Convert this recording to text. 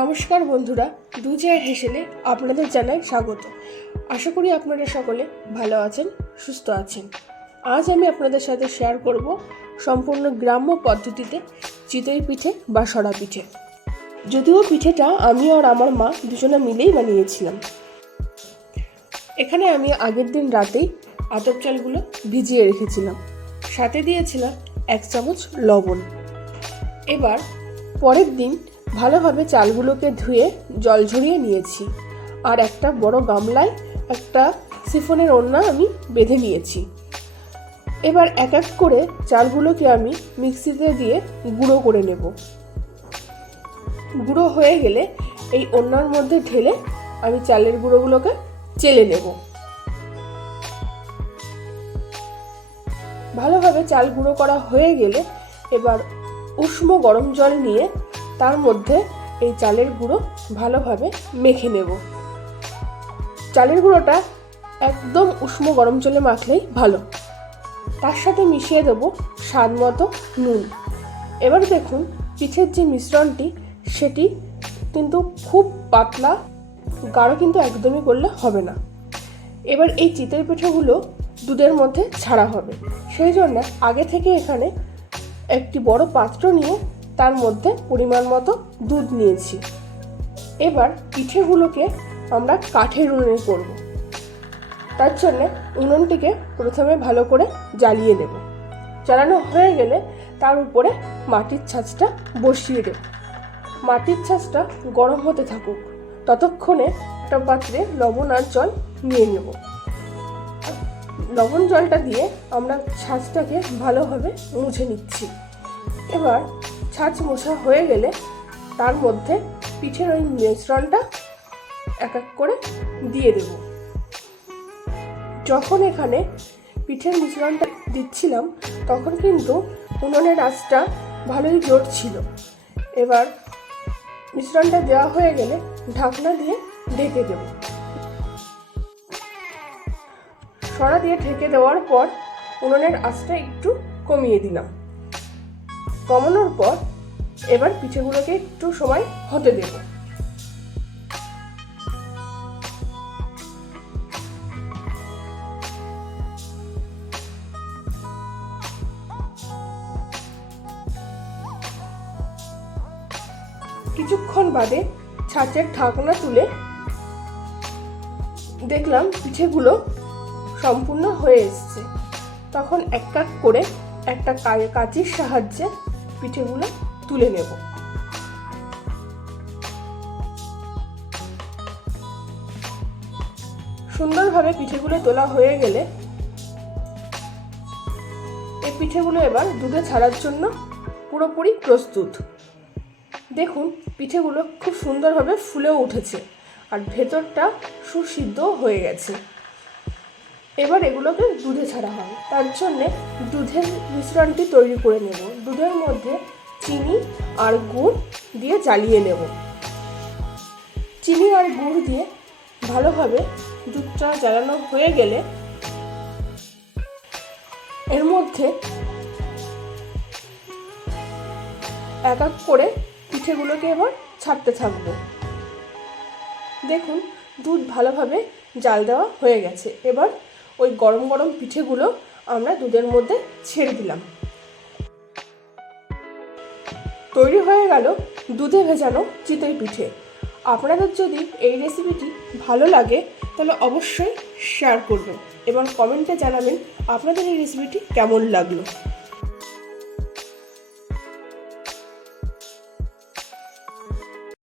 নমস্কার বন্ধুরা, দুজের হেসেলে আপনাদের জানাই স্বাগত। আশা করি আপনারা সকলে ভালো আছেন, সুস্থ আছেন। আজ আমি আপনাদের সাথে শেয়ার করব সম্পূর্ণ গ্রাম্য পদ্ধতিতে চিতই পিঠে বা সরা পিঠে। যদিও পিঠেটা আমি আর আমার মা দুজনে মিলেই বানিয়েছিলাম। এখানে আমি আগের দিন রাতেই আতপ চালগুলো ভিজিয়ে রেখেছিলাম, সাথে দিয়েছিলাম 1 চামচ লবণ। এবার পরের দিন ভালোভাবে চালগুলোকে ধুয়ে জল ঝরিয়ে নিয়েছি, আর একটা বড় গামলায় একটা সিফনের ওড়না আমি বেঁধে নিয়েছি। এবার এক এক করে চালগুলোকে আমি মিক্সিতে দিয়ে গুঁড়ো করে নেব। গুঁড়ো হয়ে গেলে এই ওড়নার মধ্যে ঢেলে আমি চালের গুঁড়োগুলোকে চেলে নেব। ভালোভাবে চাল গুঁড়ো করা হয়ে গেলে এবার উষ্ণ গরম জল নিয়ে তার মধ্যে এই চালের গুঁড়ো ভালোভাবে মেখে নেব। চালের গুঁড়োটা একদম উষ্ণ গরম জলে মাখলেই ভালো। তার সাথে মিশিয়ে দেব স্বাদ মতো নুন। এবার দেখুন পিঠের যে মিশ্রণটি সেটি কিন্তু খুব পাতলা, গাঢ় কিন্তু একদমই করলে হবে না। এবার এই চিতই পিঠেগুলো দুধের মধ্যে ছাড়া হবে, সেই জন্য আগে থেকে এখানে একটি বড় পাত্র নিয়ে তার মধ্যে পরিমাণ মতো দুধ নিয়েছি। এবার পিঠেগুলোকে আমরা কাঠের উনুনে করব। তার জন্য উনুনটিকে প্রথমে ভালো করে জ্বালিয়ে নেব। জ্বালানো হয়ে গেলে তার উপরে মাটির ছাঁচটা বসিয়ে দেব। মাটির ছাঁচটা গরম হতে থাকুক, ততক্ষণে একটা পাত্রে লবণ আর জল নিয়ে নেব। লবণ জলটা দিয়ে আমরা ছাঁচটাকে ভালোভাবে মুছে নিচ্ছি। এবার ছাঁচ মোছা হয়ে গেলে তার মধ্যে পিঠের ওই মিশ্রণটা এক এক করে দিয়ে দেব। যখন এখানে পিঠের মিশ্রণটা দিচ্ছিলাম তখন কিন্তু উনুনের আঁচটা ভালোই জোর ছিল। এবার মিশ্রণটা দেওয়া হয়ে গেলে ঢাকনা দিয়ে ঢেকে দেব। সরা দিয়ে ঢেকে দেওয়ার পর উনুনের আঁচটা একটু কমিয়ে দিলাম। কমানোর পর এবার পিঠেগুলোকে একটু সময় হতে দেব। কিছুক্ষণ বাদে ছাঁচের ঢাকনা তুলে দেখলাম পিঠেগুলো সম্পূর্ণ হয়ে এসছে। তখন এক এক করে একটা কাঁচির সাহায্যে পিঠেগুলো তুলে নেব। সুন্দরভাবে পিঠেগুলো তোলা হয়ে গেলে এই পিঠেগুলো এবার দুধে ছাড়ার জন্য পুরোপুরি প্রস্তুত। দেখুন পিঠেগুলো খুব সুন্দরভাবে ফুলেও উঠেছে আর ভেতরটা সুসিদ্ধ হয়ে গেছে। এবার এগুলোকে দুধে ছাড়া হবে, তার জন্যে দুধের মিশ্রণটি তৈরি করে নেব। দুধের মধ্যে চিনি আর গুড় দিয়ে জ্বালিয়ে নেব। চিনি আর গুড় দিয়ে ভালোভাবে দুধটা জ্বালানো হয়ে গেলে এর মধ্যে এক এক করে পিঠেগুলোকে এবার ছাড়তে থাকবো। দেখুন দুধ ভালোভাবে জাল দেওয়া হয়ে গেছে। এবার ওই গরম গরম পিঠেগুলো আমরা দুধের মধ্যে ছেড়ে দিলাম। তৈরি হয়ে গেল দুধে ভেজানো চিতই পিঠে। আপনাদের যদি এই রেসিপিটি ভালো লাগে তাহলে অবশ্যই শেয়ার করবেন এবং কমেন্টে জানাবেন আপনাদের এই রেসিপিটি কেমন লাগলো।